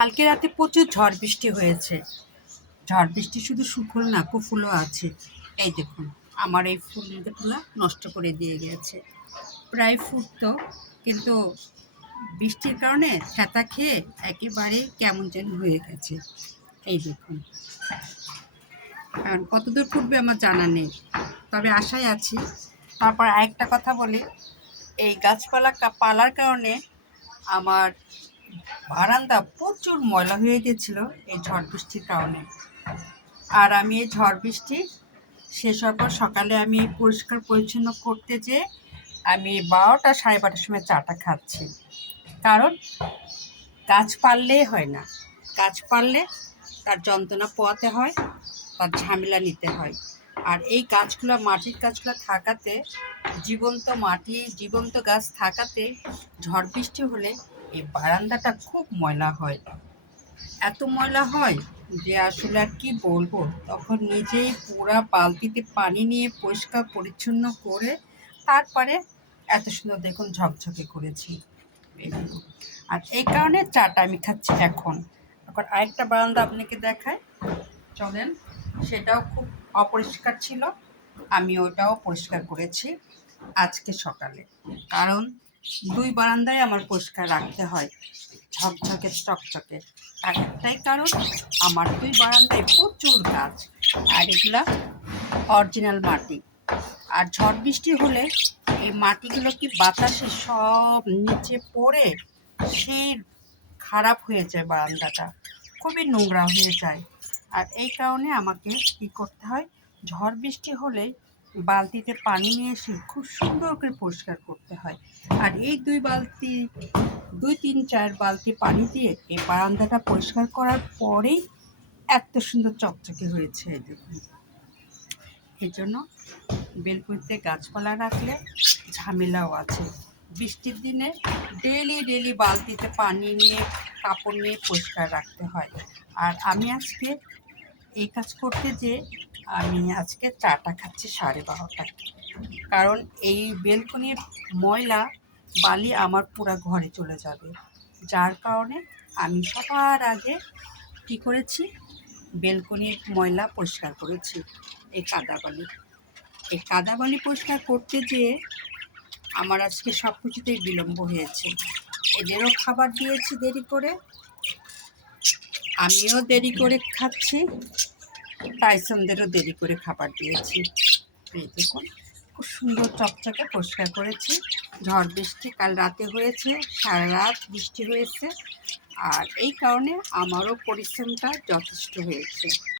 কালকে রাতে প্রচুর ঝড় বৃষ্টি হয়েছে। ঝড় বৃষ্টি শুধু সুফল না, কুফলও আছে। এই দেখুন, আমার এই ফুলগুলো নষ্ট করে দিয়ে গেছে। প্রায় ফুটতো, কিন্তু বৃষ্টির কারণে ছ্যাঁতা খেয়ে একেবারে কেমন যেন হয়ে গেছে। এই দেখুন, কারণ কতদূর ফুটবে আমার জানা নেই, তবে আশায় আছি। তারপর আরেকটা কথা বলি, এই গাছপালা পালার কারণে আমার বারান্দা প্রচুর ময়লা হয়ে গেছিলো এই ঝড় বৃষ্টির কারণে। আর আমি এই ঝড় বৃষ্টি শেষ হওয়ার পর সকালে আমি পরিষ্কার পরিচ্ছন্ন করতে যেয়ে আমি 12টা 12:30 সময় চাটা খাচ্ছি। কারণ গাছ পারলেই হয় না, গাছ পারলে তার যন্ত্রণা পোহাতে হয়, তার ঝামেলা নিতে হয়। আর এই গাছগুলো, মাটির গাছগুলো থাকাতে, জীবন্ত মাটি, জীবন্ত গাছ থাকাতে ঝড় বৃষ্টি হলে এই বারান্দাটা খুব ময়লা হয়। এত ময়লা হয় যে আসলে আর কি বলবো। তখন নিজেই পুরা বালতিতে পানি নিয়ে পরিষ্কার পরিচ্ছন্ন করে তারপরে এত সুন্দর দেখুন ঝকঝকে করেছি। এই দেখুন। আর এই কারণে চাটা আমি খাচ্ছি এখন। এখন আরেকটা বারান্দা আপনাকে দেখায়, চলেন। সেটাও খুব অপরিষ্কার ছিল, আমি ওটাও পরিষ্কার করেছি আজকে সকালে। কারণ দুই বারান্দায় আমার পরিষ্কার রাখতে হয়, ঝকঝকে চকচকে। আর একটাই কারণ, আমার দুই বারান্দায় প্রচুর গাছ, আর এগুলা অরিজিনাল মাটি। আর ঝড় বৃষ্টি হলে এই মাটিগুলো কি বাতাসে সব নিচে পড়ে সেই খারাপ হয়ে যায়, বারান্দাটা খুবই নোংরা হয়ে যায়। আর এই কারণে আমাকে কি করতে হয়, ঝড় বৃষ্টি হলে বালতিতে পানি নিয়ে এসে খুব সুন্দর করে পরিষ্কার করতে হয়। আর এই দুই তিন চার বালতি পানি দিয়ে এই বারান্দাটা পরিষ্কার করার পরেই এত সুন্দর চকচকে হয়েছে। এই দেখুন, এই জন্য বেলকুনিতে গাছপালা রাখলে ঝামেলাও আছে। বৃষ্টির দিনে ডেলি বালতিতে পানি নিয়ে, কাপড় নিয়ে পরিষ্কার রাখতে হয়। আর আমি আজকে এই কাজ করতে যে আমি আজকে চাটা খাচ্ছি 12:30টায়। কারণ এই বেলকনির ময়লা বালি আমার পুরো ঘরে চলে যাবে, যার কারণে আমি সবার আগে কী করেছি, বেলকনির ময়লা পরিষ্কার করেছি। এই কাদা বালি পরিষ্কার করতে যেয়ে আমার আজকে সব কিছুতেই বিলম্ব হয়েছে। এদেরও খাবার দিয়েছি দেরি করে, আমিও দেরি করে খাচ্ছি, টাইসনদেরও দেরি করে খাবার দিয়েছি। এই দেখুন, খুব সুন্দর চকচকে পরিষ্কার করেছি। ঝড় বৃষ্টি কাল রাতে হয়েছে, সারা রাত বৃষ্টি হয়েছে, আর এই কারণে আমারও পরিশ্রমটা যথেষ্ট হয়েছে।